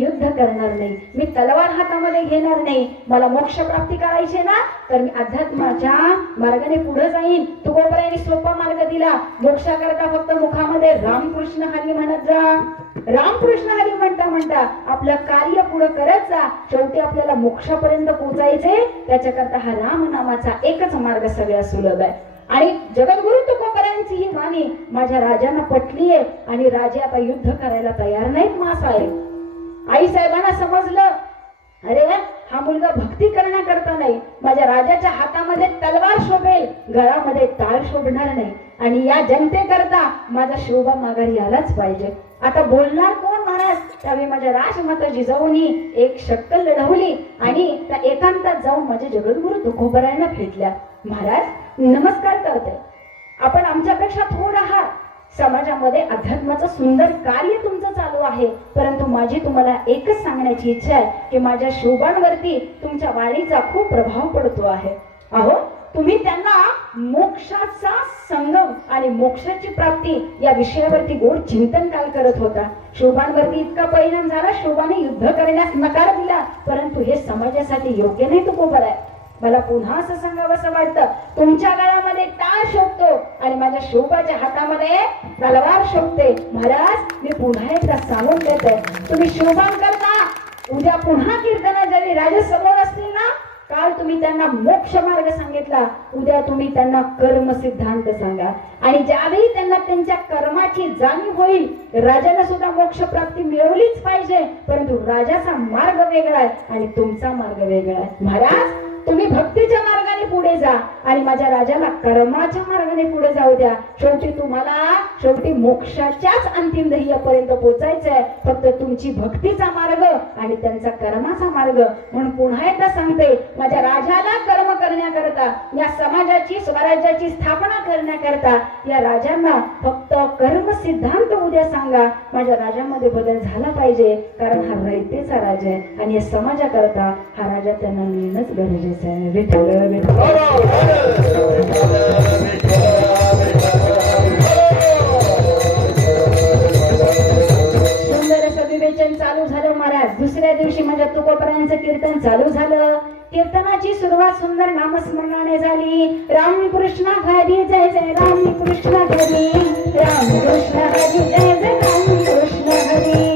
युद्ध करणार नाही. मी तलवार हातामध्ये घेणार नाही. मला मोक्ष प्राप्ती करायची ना? तर मी अध्यात्माच्या मार्गाने पुढे जाईन. तुकोबरायांनी सोपा मार्ग दिला. मोक्षाकरता फक्त मुखामध्ये रामकृष्ण हरी म्हणत जा. रामकृष्ण हरी म्हणता म्हणता आपलं कार्य पुढे करत जा. शेवटी आपल्याला मोक्षापर्यंत पोहोचायचे त्याच्याकरता हा राम नामाचा एकच मार्ग सगळ्या सुलभ आहे. आणि जगद्गुरु तुकोबरायांची ही वाणी माझ्या राजांना पटली आहे आणि राजे आता युद्ध करायला तयार नाहीत मा साहेब आई साहेबांना समजलं अरे हा मुलगा भक्ती करण्याकरता नाही. माझ्या राजाच्या हातामध्ये तलवार शोभेल. गळामध्ये टाळ शोभणार नाही. आणि या जनतेकरता माझा शोभा माघारी आलाच पाहिजे. आता बोलणार कोण महाराज? त्यावेळी माझ्या राजमाता जिजाऊनी एक शक्कल लढवली आणि त्या एकांतात जाऊन माझे जगद्गुरु तुकोबरायांना भेटल्या. महाराज नमस्कार करते. आपण आमच्यापेक्षा थोड आहात. समाजामध्ये अध्यात्माचं सुंदर कार्य तुमचं चालू आहे. परंतु माझी तुम्हाला एकच सांगण्याची इच्छा आहे की माझ्या शोभांवरती तुमच्या वाणीचा खूप प्रभाव पडतो आहे. अहो तुम्ही त्यांना मोक्षाचा संगम आणि मोक्षाची प्राप्ती या विषयावरती गोड चिंतन काल करत होता. शोभांवरती इतका परिणाम झाला शोभाने युद्ध करण्यास नकार दिला. परंतु हे समाजासाठी योग्य नाही तो कोबर आहे. मला पुन्हा असं सांगावं वाटतं. तुमच्या गळ्यामध्ये टाळ माझ्या शिवबाच्या हातामध्ये तलवार शोभते. महाराज मी पुन्हा एकदा सांगून देते. तुम्ही शोभान करता. उद्या पुन्हा कीर्तना जरी राजसमोर असतील ना काल तुम्ही त्यांना मोक्ष मार्ग सांगितला. उद्या तुम्ही त्यांना कर्म सिद्धांत सांगा. आणि ज्यावेळी त्यांना त्यांच्या कर्माची जाणीव होईल राजाला सुद्धा मोक्ष प्राप्ती मिळवलीच पाहिजे. परंतु राजाचा मार्ग वेगळा आहे आणि तुमचा मार्ग वेगळा आहे. महाराज तुम्ही भक्तीच्या मार्गाने पुढे जा आणि माझ्या राजाला कर्माच्या मार्गाने पुढे जाऊ द्या. शेवटी तुम्हाला शेवटी मोक्षाच्याच अंतिम ध्येयापर्यंत पोचायचं आहे फक्त तुमची भक्तीचा मार्ग आणि त्यांचा कर्माचा मार्ग. म्हणून पुन्हा एकदा सांगते माझ्या राजाला या समाजाची स्वराज्याची स्थापना करण्याकरता या राजांना फक्त कर्म सिद्धांत उद्या सांगा. माझ्या राजामध्ये बदल झाला पाहिजे कारण हा रयतेचा राजा आहे आणि या समाजाकरता हा राजा त्यांना मिळणंच गरजेचं आहे. विठ्ठल विठ्ठल. हो, हो, हो. सुरुवात सुंदर नामस्मरणाने झाली. रामकृष्ण हरी जय जय रामकृष्ण हरी. रामकृष्ण हरी जय जय रामकृष्ण हरी.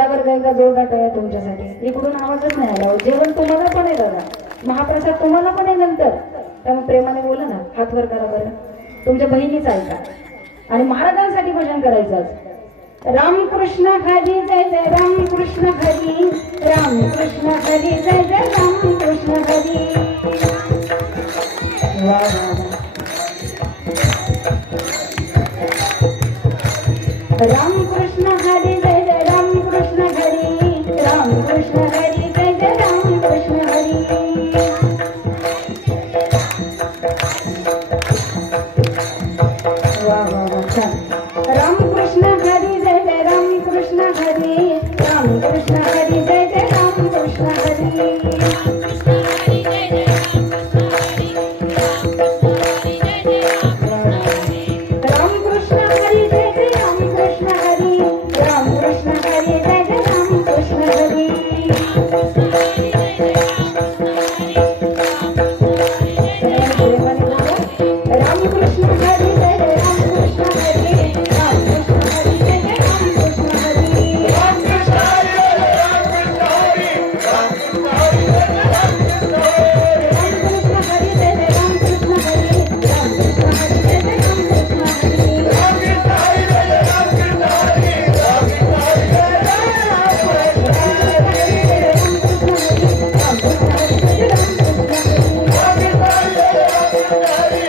पहिला वर्ग एकदा जोरदार टाळ्या तुमच्यासाठी. इकडून आवाजच नाही आला. जेवण तुम्हाला पण आहे दादा. महाप्रसाद तुम्हाला पण आहे नंतर. त्यामुळे प्रेमाने बोला ना. हात वर करा बरं. तुमच्या बहिणीच ऐका आणि महाराजांसाठी भजन करायचं आज. रामकृष्ण हरी जय जय रामकृष्ण हरी रामकृष्ण हरी जय जय रामकृष्ण हरी. वा वा. रामकृष्ण रामकृष्ण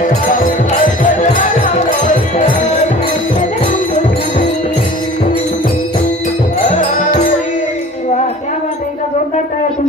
Música